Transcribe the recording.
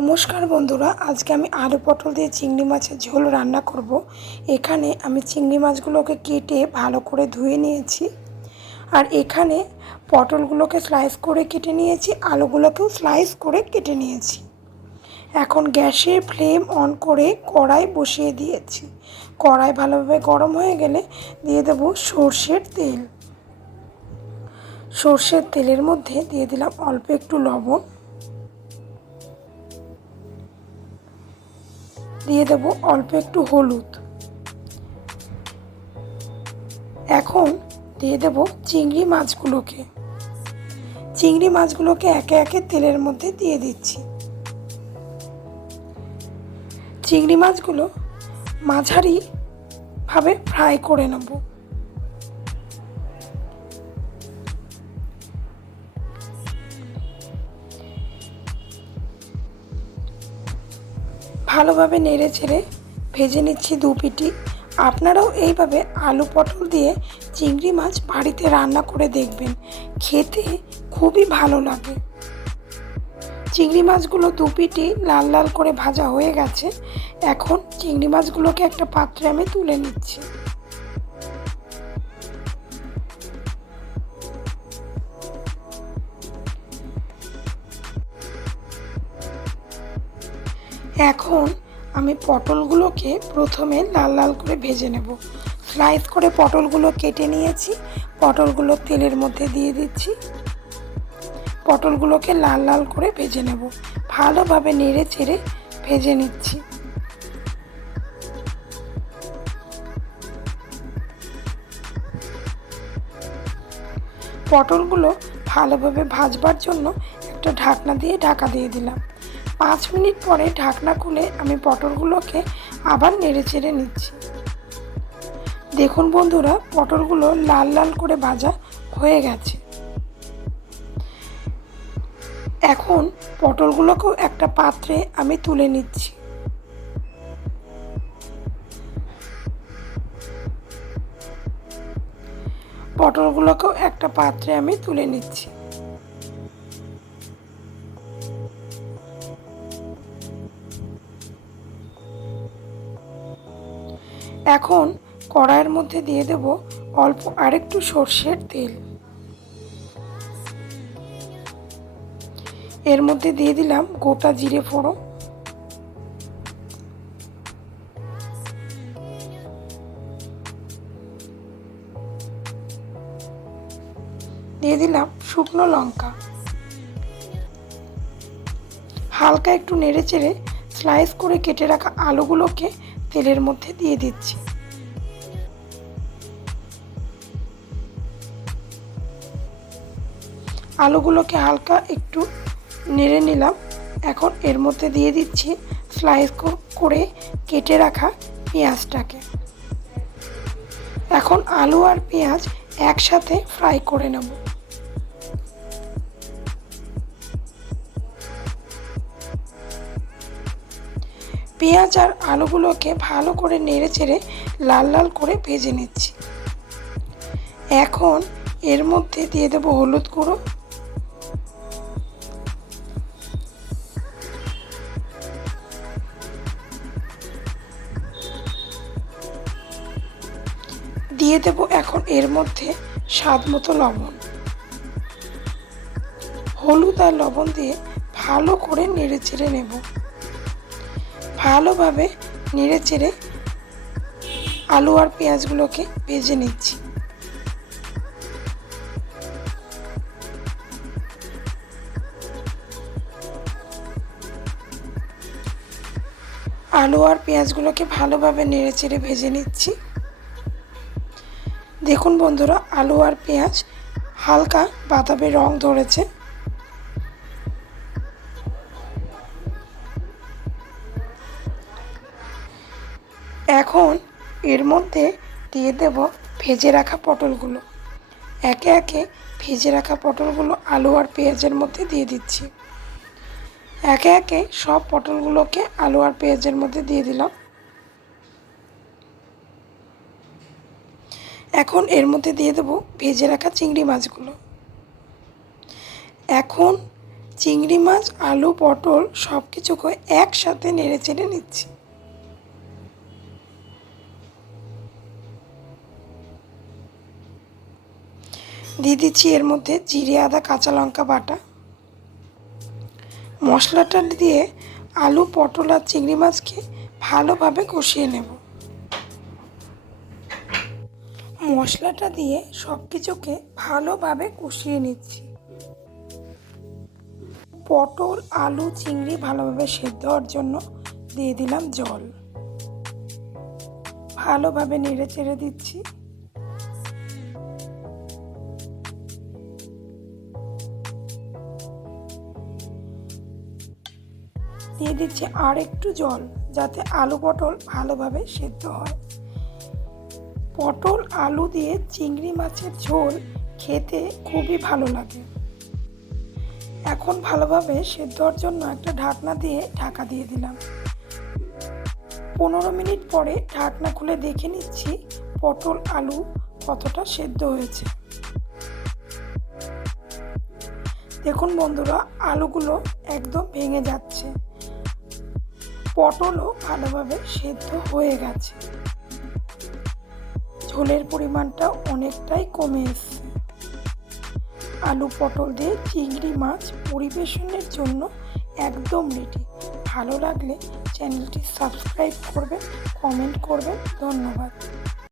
নমস্কার বন্ধুরা, আজকে আমি আলু পটল দিয়ে চিংড়ি মাছের ঝোল রান্না করব। এখানে আমি চিংড়ি মাছগুলোকে কেটে ভালো করে ধুয়ে নিয়েছি। আর এখানে পটলগুলোকে স্লাইস করে কেটে নিয়েছি, আলুগুলোকেও স্লাইস করে কেটে নিয়েছি। এখন গ্যাসের ফ্লেম অন করে কড়াই বসিয়ে দিয়েছি। কড়াই ভালোভাবে গরম হয়ে গেলে দিয়ে দেব সর্ষের তেল। সর্ষের তেলের মধ্যে দিয়ে দিলাম অল্প একটু লবণ, দিয়ে দেব অল্প একটু হলুদ। এখন দিয়ে দেব চিংড়ি মাছগুলোকে। চিংড়ি মাছগুলোকে একে একে তেলের মধ্যে দিয়ে দিচ্ছি। চিংড়ি মাছগুলো মাঝারি ভাবে ফ্রাই করে নেব। ভালোভাবে নেড়ে চেড়ে ভেজে নিচ্ছি দু পিটি। আপনারাও এইভাবে আলু পটল দিয়ে চিংড়ি মাছ বাড়িতে রান্না করে দেখবেন, খেতে খুবই ভালো লাগে। চিংড়ি মাছগুলো দু পিটি লাল লাল করে ভাজা হয়ে গেছে। এখন চিংড়ি মাছগুলোকে একটা পাত্রে আমি তুলে নিচ্ছি। এখন আমি পটলগুলোকে প্রথমে লাল লাল করে ভেজে নেব। স্লাইস করে পটলগুলো কেটে নিয়েছি। পটলগুলো তেলের মধ্যে দিয়ে দিচ্ছি। পটলগুলোকে লাল লাল করে ভেজে নেব। ভালোভাবে নেড়ে চেড়ে ভেজে নিচ্ছি। পটলগুলো ভালোভাবে ভাজবার জন্য একটা ঢাকনা দিয়ে ঢাকা দিয়ে দিলাম। 5 মিনিট পরে ঢাকনা খুলে আমি পটলগুলোকে আবার নেড়ে চেড়ে নিচ্ছি। দেখুন বন্ধুরা, পটলগুলো লাল লাল করে ভাজা হয়ে গেছে। এখন পটলগুলোকেও একটা পাত্রে আমি তুলে নিচ্ছি। পটলগুলোকেও একটা পাত্রে আমি তুলে নিচ্ছি। এখন কড়াইয়ের মধ্যে দিয়ে দেব অল্প আরেকটু সর্ষের তেল। এর মধ্যে দিয়ে দিলাম গোটা জিরে ফোড়ন, দিয়ে দিলাম শুকনো লঙ্কা। হালকা একটু নেড়ে চেড়ে স্লাইস করে কেটে রাখা আলুগুলোকে তেলের মধ্যে দিয়ে দিচ্ছি। আলুগুলোকে হালকা একটু নেড়ে নিলাম। এখন এর মধ্যে দিয়ে দিচ্ছি স্লাইস করে কেটে রাখা পেঁয়াজটাকে। এখন আলু আর পেঁয়াজ একসাথে ফ্রাই করে নেব। পেঁয়াজ আর আলুগুলোকে ভালো করে নেড়ে চেড়ে লাল লাল করে ভেজে নিচ্ছি। এখন এর মধ্যে দিয়ে দেব হলুদ গুঁড়ো, দিয়ে দেব এখন এর মধ্যে স্বাদ মতো লবণ। হলুদ আর লবণ দিয়ে ভালো করে নেড়ে চেড়ে নেব। ভালোভাবে নেড়ে চেড়ে আলু আর পেঁয়াজগুলোকে ভেজে নিচ্ছি। আলু আর পেঁয়াজগুলোকে ভালোভাবে নেড়ে চেড়ে ভেজে নিচ্ছি। দেখুন বন্ধুরা, আলু আর পেঁয়াজ হালকা বাদামি রং ধরেছে। এখন এর মধ্যে দিয়ে দেব ভেজে রাখা পটলগুলো। একে একে ভেজে রাখা পটলগুলো আলু আর পেঁয়াজের মধ্যে দিয়ে দিচ্ছি। একে একে সব পটলগুলোকে আলু আর পেঁয়াজের মধ্যে দিয়ে দিলাম। এখন এর মধ্যে দিয়ে দেব ভেজে রাখা চিংড়ি মাছগুলো। এখন চিংড়ি মাছ, আলু, পটল সব কিছুকে একসাথে নেড়ে চেড়ে নিচ্ছি। দিয়ে দিচ্ছি এর মধ্যে জিরে, আদা, কাঁচা লঙ্কা বাটা। মশলাটা দিয়ে আলু, পটল আর চিংড়ি মাছকে ভালোভাবে কষিয়ে নেব। মশলাটা দিয়ে সব কিছুকে ভালোভাবে কষিয়ে নিচ্ছি। পটল, আলু, চিংড়ি ভালোভাবে সেদ্ধ হওয়ার জন্য দিয়ে দিলাম জল। ভালোভাবে নেড়ে চেড়ে দিচ্ছি। দিয়ে দিচ্ছি আর একটু জল, যাতে আলু পটল ভালোভাবে সেদ্ধ হয়। পটল আলু দিয়ে চিংড়ি মাছের ঝোল খেতে খুবই ভালো লাগে। এখন ভালোভাবে সেদ্ধ হওয়ার জন্য একটা ঢাকনা দিয়ে ঢাকা দিয়ে দিলাম। 15 মিনিট পরে ঢাকনা খুলে দেখে নিচ্ছি পটল আলু কতটা সেদ্ধ হয়েছে। দেখুন বন্ধুরা, আলুগুলো একদম ভেঙে যাচ্ছে। পটলও ভালোভাবে সেদ্ধ হয়ে গেছে। ঝোলের পরিমাণটা অনেকটাই কমে এসেছে। আলু পটল দিয়ে চিংড়ি মাছ পরিবেশনের জন্য একদম রেডি। ভালো লাগলে চ্যানেলটি সাবস্ক্রাইব করবেন, কমেন্ট করবেন। ধন্যবাদ।